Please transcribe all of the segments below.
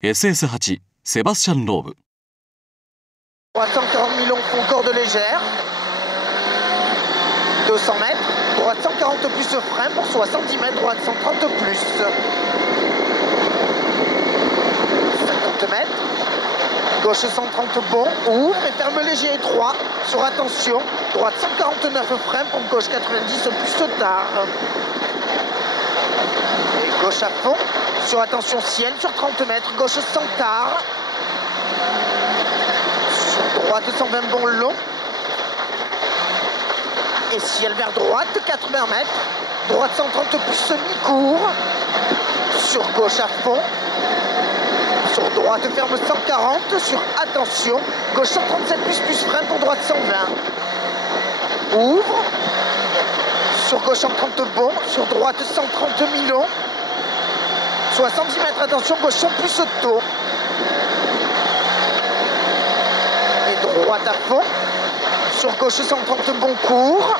SS8 セバスチャン・ローブ。 140 millions font corde légère. 200 mètres. Droite 140 plus frein pour 70 mètres. Droite 130 plus. 50 mètres. Gauche 130 bon. Ouvre et ferme léger étroit. Sur attention. Droite 149 frein pour gauche 90 plus tard. Et gauche à fond. Sur attention ciel sur 30 mètres. Gauche 100 tard. Droite 120 bon long. Et ciel vers droite 80 mètres. Droite 130 plus semi-court. Sur gauche à fond. Sur droite ferme 140. Sur attention. Gauche 137 plus frein pour droite 120. Ouvre. Sur gauche 130 bon. Sur droite 130 mi-long. 70 mètres, attention, gauche 100 plus tôt. Et droite à fond. Sur gauche 130 bon court.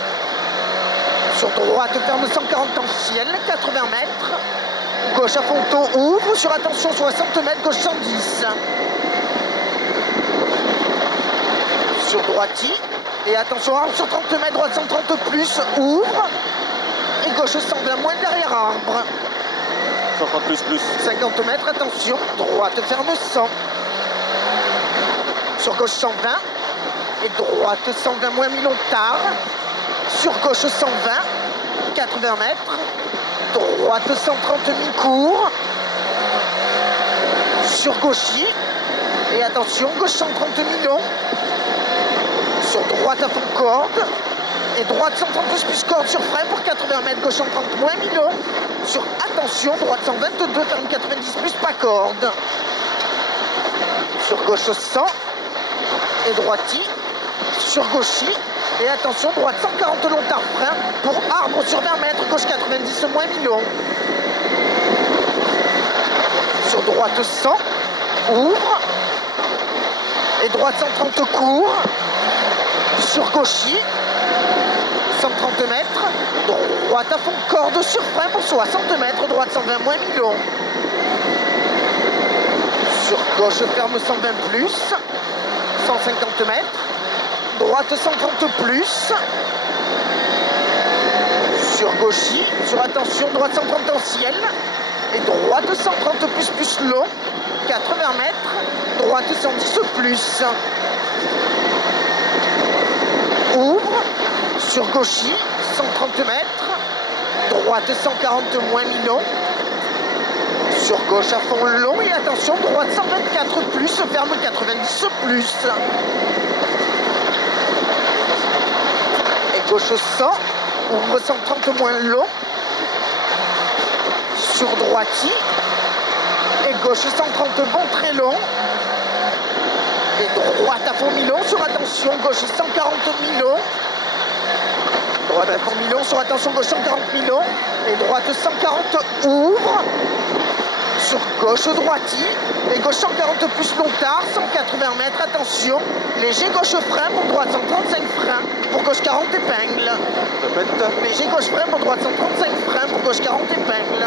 Sur droite ferme 140 en ciel, 80 mètres. Gauche à fond tôt, ouvre. Sur attention 60 mètres, gauche 110. Sur droiti. Et attention, arbre sur 30 mètres, droite 130 plus, ouvre. Et gauche 120 moins derrière arbre. 50 plus. 50 mètres, attention, droite ferme 100. Sur gauche 120. Et droite 120 moins mi-long tard. Sur gauche 120. 80 mètres. Droite 130 mi-court. Sur gauchi. Et attention, gauche 130 mi-long. Sur droite à fond corde. Et droite 130 plus corde sur frein pour 80 mètres. Gauche 130 moins mi-long. Sur attention, droite 122, ferme 90 plus pas corde. Sur gauche 100. Et droiti. Sur gauchi. Et attention, droite 140 long tard frein pour arbre sur 20 mètres. Gauche 90 moins mi-long. Sur droite 100. Ouvre. Et droite 130 court. Sur gauchi. 130 mètres. Droite à fond corde sur frein pour 60 mètres. Droite 120 moins mi-long. Sur gauche ferme 120 plus. 150 mètres. Droite 130 plus. Sur gauchi. Sur attention, droite 130 en ciel. Et droite 130 plus long. 80 mètres. Droite 110 plus. Ouvre. Sur gauchi. 130 mètres. Droite 140 moins mi-long. Sur gauche à fond long. Et attention, droite 124 plus. Ferme 90 plus. Et gauche 100. Ouvre 130 moins long. Sur droiti. Et gauche 130 bon très long. Et droite à fond mi-long. Sur attention, gauche 140 mi-long. Droite à fond mi-long. Sur attention, gauche 140 mi-long. Et droite 140 ouvre. Sur gauche droiti. Et gauche 140 plus long tard. 180 mètres. Attention. Léger gauche frein pour droite 135 frein. Pour gauche 40 épingles. Répète. Léger gauche frein pour droite 135 frein. Pour gauche 40 épingles.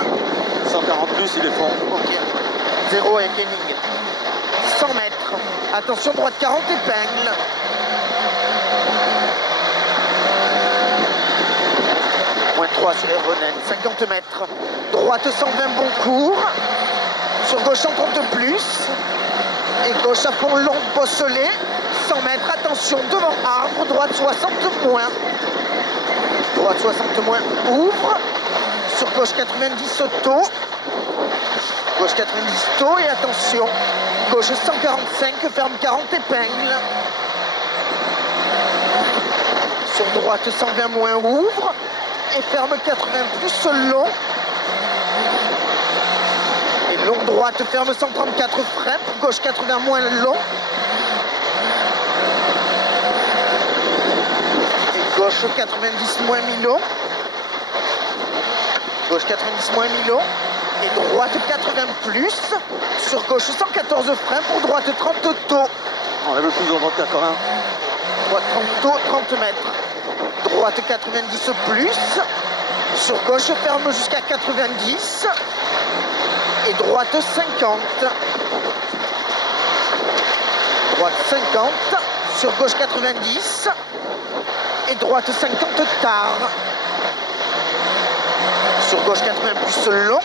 140 plus, il est fond. Ok. 0 et Kenning. 100 mètres. Attention, droite 40 épingles. Moins 3 sur les Ronen. 50 mètres. Droite 120 bon court. Sur gauche 130 plus. Et gauche à fond long bosselé. 100 mètres. Attention, devant arbre. Droite 60 moins. Droite 60 moins. Ouvre. Sur gauche 90 tôt. Gauche 90 tôt. Et attention. Gauche 145. Ferme 40 épingles. Sur droite 120 moins. Ouvre. Et ferme 80 plus long. Et long droite ferme 134 frein. Pour gauche 80 moins long. Et gauche 90 moins mi-long. Gauche 90 moins mi-long. Et droite 80 plus. Sur gauche 114 frein. Pour droite 30 tôt. Enlève le plus au droite 80. Droite 30 tôt, 30 mètres. Droite 90 plus. Sur gauche ferme jusqu'à 90. et droite 50. Droite 50, sur gauche 90 et droite 50 tard. Sur gauche 80 plus long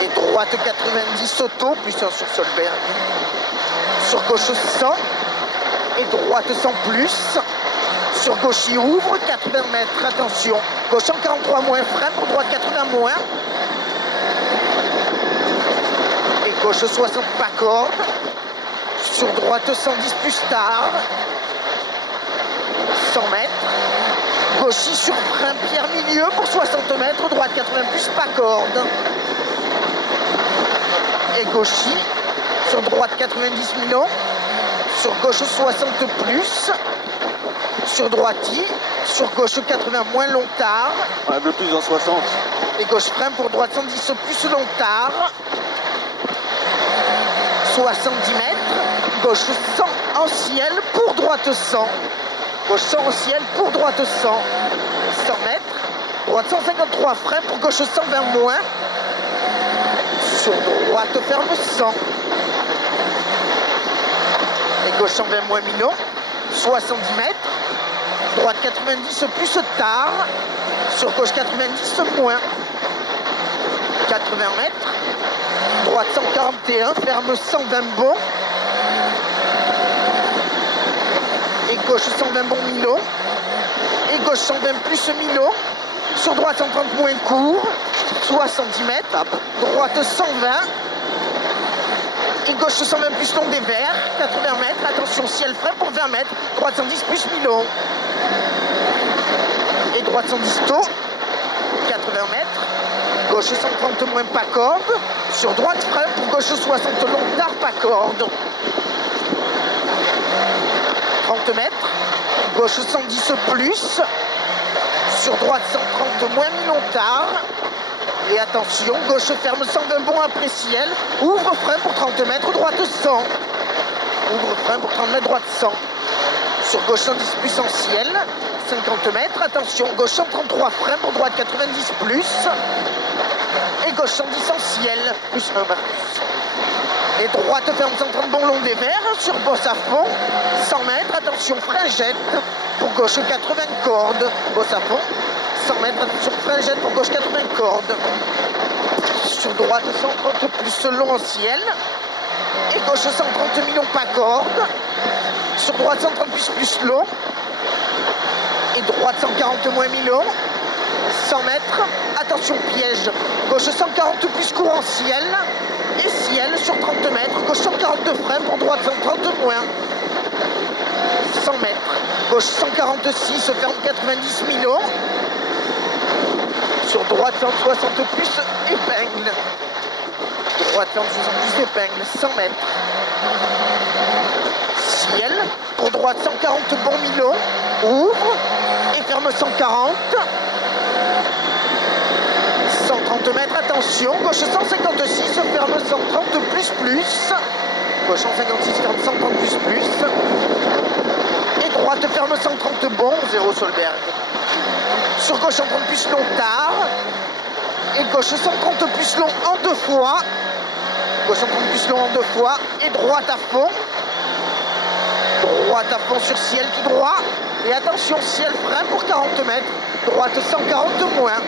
et droite 90 auto plus un sur Solberg. Sur gauche 100 et droite 100 plus. Sur gauche il ouvre 80 mètres, attention. Gauche 143 moins, frein pour droite 80 moins. Et gauche 60 pas corde. Sur droite 110 plus tard. 100 mètres. Gauchy sur frein pierre milieu pour 60 mètres. Droite 80 plus pas corde. Et gauchy sur droite 90 millions. Sur gauche 60 plus. Sur droiti. Sur gauche 80 moins long tard. Ouais, le plus en 60. Et gauche frein pour droite 110 plus long tard. 70 mètres. Gauche 100 en ciel pour droite 100. Gauche 100 en ciel pour droite 100. 100 mètres. Droite 153 frein pour gauche 120 moins. Sur droite ferme 100. Et gauche 120 moins minot. 70 mètres. Droite 90 plus tard. Sur gauche 90 moins. 80 mètres. Droite 141, ferme 120 bon. Et gauche 120 bon minot. Et gauche 120 plus minot. Sur droite 130 moins court. 70 mètres. Droite 120. Et gauche 120 plus long des verts. 80 mètres. Attention, ciel frein pour 20 mètres. Droite 110 plus minot. Et droite 110 tôt. 80 mètres. Gauche 130 moins pas corde. Sur droite frein pour gauche 60 long tard pas corde. 30 mètres. Gauche 110 plus. Sur droite 130 moins mi long tard. Et attention, gauche ferme 120 bon après ciel. Ouvre frein pour 30 mètres, droite 100. Ouvre frein pour 30 mètres, droite 100. Sur gauche 110 plus en ciel. 50 mètres, attention, gauche 133 frein pour droite 90 plus. Et gauche 110 en ciel, plus 1 Marcus. Et droite ferme 130 bon long des verts, sur bosse à fond, 100 mètres, attention, frein jette, pour gauche 80 cordes, bosse à fond, 100 mètres, attention, frein jette pour gauche 80 cordes. Sur droite 130 plus long en ciel, et gauche 130 millions pas corde, sur droite 130 plus long, et droite 140 moins millions. 100 mètres, attention piège, gauche 140 plus court en ciel, et ciel sur 30 mètres, gauche 140 de frein pour droite 130 moins. 100 mètres, gauche 146, ferme 90 millions, sur droite 160 plus, épingle, droite 160 plus, épingle, 100 mètres. Ciel, pour droite 140 bon millions, ouvre, et ferme 140. 130 mètres, attention, gauche 156, ferme 130 plus. Gauche 156, ferme 130 plus. Et droite ferme 130 bon, 0 Solberg. Sur gauche 130 plus long tard. Et gauche 130 plus long en 2 fois. Gauche 130 plus long en 2 fois. Et droite à fond. Droite à fond sur ciel tout droit. Et attention, ciel frein pour 40 mètres. Droite 140 moins.